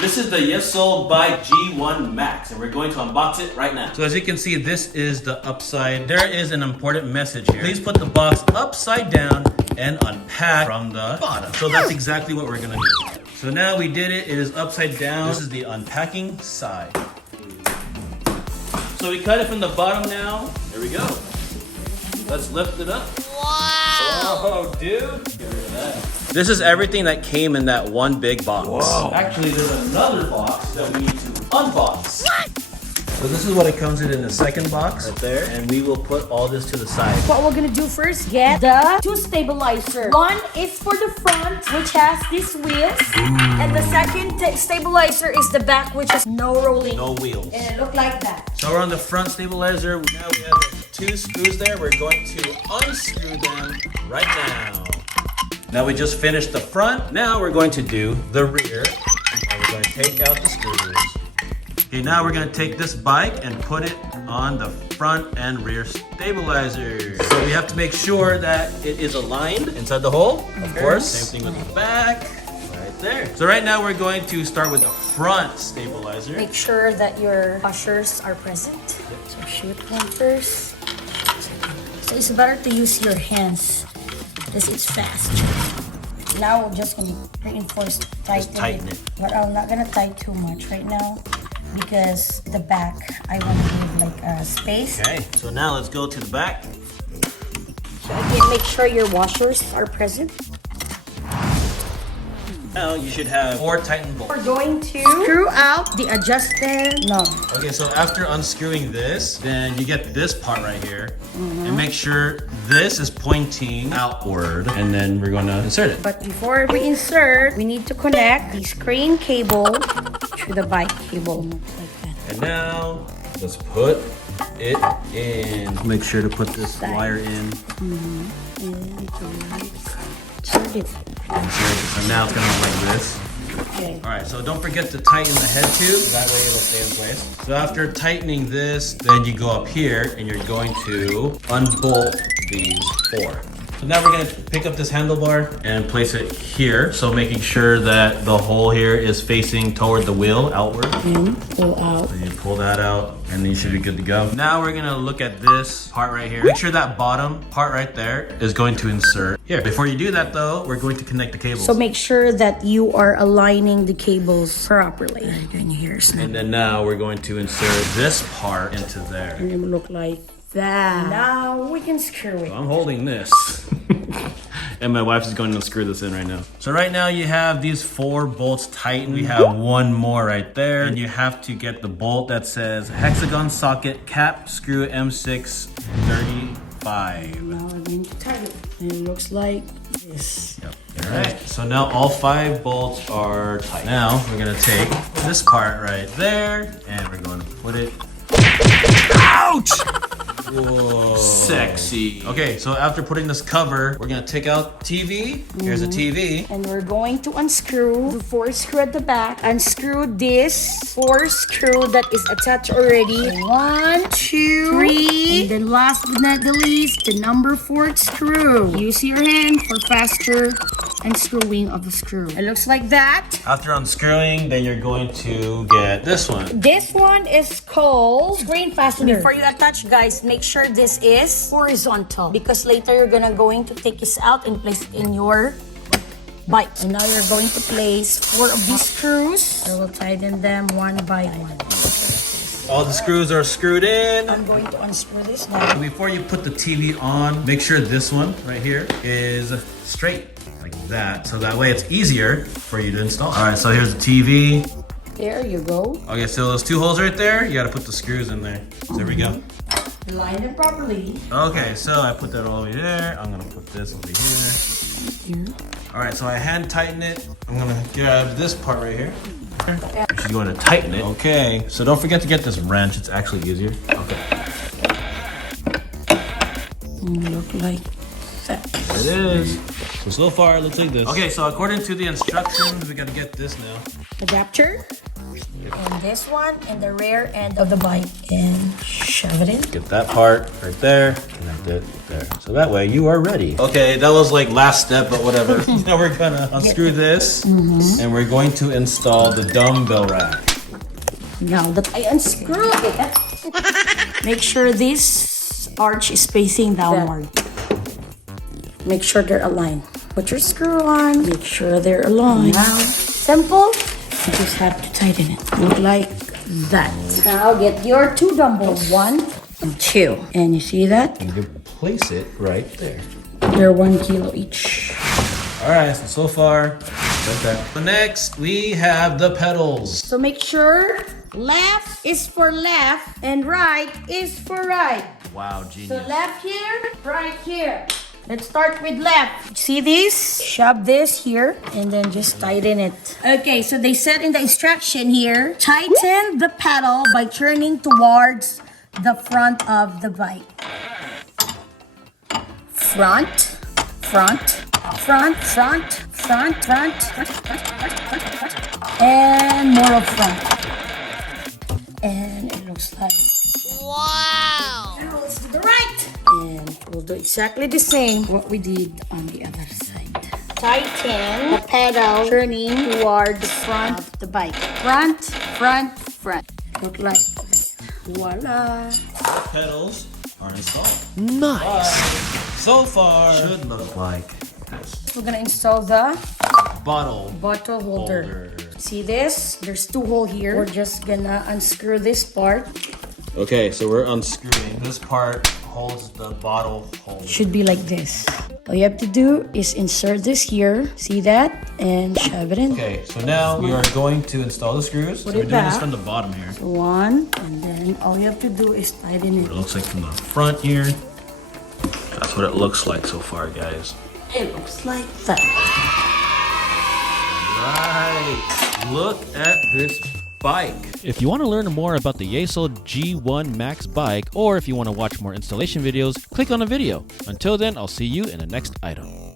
This is the YESOUL Bike G1 Max, and we're going to unbox it right now. So as you can see, this is the upside. There is an important message here. Please put the box upside down and unpack from the bottom. So that's exactly what we're gonna do. So now we did it. It is upside down. This is the unpacking side. So we cut it from the bottom now. There we go. Let's lift it up. Wow! Oh, dude. Get rid of that. This is everything that came in that one big box. Whoa. Actually, there's another box that we need to unbox. What? So this is what it comes in the second box right there, and we will put all this to the side. What we're gonna do first, get the two stabilizer. One is for the front, which has these wheels, and the second stabilizer is the back, which has no rolling. No wheels. And it look like that. So we're on the front stabilizer. Now we have the two screws there. We're going to unscrew them right now. Now we just finished the front. Now we're going to do the rear, and we're going to take out the screws. Okay, now we're gonna take this bike and put it on the front and rear stabilizer. So we have to make sure that it is aligned inside the hole, of course. Same thing with the back, right there. So right now we're going to start with the front stabilizer. Make sure that your washers are present. So shoot one first. So it's better to use your hands because it's faster. Now we're just gonna reinforce, tighten it. But I'm not gonna tighten too much right now, because the back, I want to give like a space. Okay, so now let's go to the back. So again, make sure your washers are present. Now you should have 4 tightened bolts. We're going to screw out the adjusted knob. Okay, so after unscrewing this, then you get this part right here. And make sure this is pointing outward. And then we're gonna insert it. But before we insert, we need to connect the screen cable to the bike cable. Like that. And now, let's put it in. Make sure to put this wire in. Insert it. So now it's gonna look like this. Okay. All right, so don't forget to tighten the head tube. That way it'll stay in place. So after tightening this, then you go up here and you're going to unbolt these 4. So now we're gonna pick up this handlebar and place it here. So making sure that the hole here is facing toward the wheel, outward. And pull out. So you pull that out and then you should be good to go. Now we're gonna look at this part right here. Make sure that bottom part right there is going to insert here. Before you do that though, we're going to connect the cables. So make sure that you are aligning the cables properly. And here's And then now we're going to insert this part into there. and it will look like that. Now we can screw it. So I'm holding this. And my wife is going to screw this in right now. So right now you have these 4 bolts tightened. We have one more right there. And you have to get the bolt that says hexagon socket cap screw M6 35. Now we're going to tighten it. And it looks like this. Yep. All right. So now all 5 bolts are tight. Now we're gonna take this part right there and we're going to put it. Ouch! Whoa. Sexy. Okay, so after putting this cover, we're gonna take out TV. Here's a TV. And we're going to unscrew the 4 screw at the back. Unscrew this 4 screw that is attached already. 1, 2, 3. And then last but not the least, the number 4 screw. Use your hand for faster unscrewing of the screw. It looks like that. After unscrewing, then you're going to get this one. This one is called screen fastener. Before you attach, guys, make sure this is horizontal, because later you're going to take this out and place it in your bike. And now you're going to place 4 of these screws. I will tighten them one by one. All the screws are screwed in. I'm going to unscrew this now. Before you put the TV on, make sure this one right here is straight like that. So that way it's easier for you to install. All right, so here's the TV. There you go. Okay, so those 2 holes right there, you gotta put the screws in there. So there we go. Line it properly. Okay, so I put that all the way there. I'm gonna put this over here. All right, so I hand tighten it. I'm gonna grab this part right here. She's going to tighten it. Okay, so don't forget to get this wrench. It's actually easier. Okay. Look like that. There it is. So far, it looks like this. Okay, so according to the instructions, we gotta get this now. Adapter. And this one in the rear end of the bike and shove it in. Get that part right there, connect it there. So that way you are ready. Okay, that was like last step, but whatever. Now we're gonna unscrew this and we're going to install the dumbbell rack. Now that I unscrew it, make sure this arch is facing downward. Make sure they're aligned. Put your screw on, make sure they're aligned. Now, simple. You just have to tighten it. Look like that. Now get your 2 dumbbells. 1 and 2. And you see that? And you place it right there. They're 1 kilo each. All right, so far, like that. So next, we have the pedals. So make sure left is for left and right is for right. Wow, So genius. left here, right here. Let's start with left. See this? Shove this here and then just tighten it. Okay, so they said in the instruction here, tighten the pedal by turning towards the front of the bike. Front, front, front, front, front, front, and more of front. And it looks like, wow! Now let's do the right. And we'll do exactly the same what we did on the other side. Tighten the pedal, turning toward the front of the bike. Front, front, front. Look like this. Voila. The pedals are installed. Nice. So far, should look like this. We're gonna install the Bottle holder. See this? There's 2 holes here. We're just gonna unscrew this part. Okay, so we're unscrewing. This part holds the bottle holder. Should be like this. All you have to do is insert this here. See that? And shove it in. Okay, so now we are going to install the screws. So Put we're it doing this back. from the bottom here. 1, and then all you have to do is tighten It it. looks like from the front here. That's what it looks like so far, guys. It looks like that. Right. Look at this bike. If you want to learn more about the YESOUL G1 MAX bike, or if you want to watch more installation videos, click on the video. Until then, I'll see you in the next item.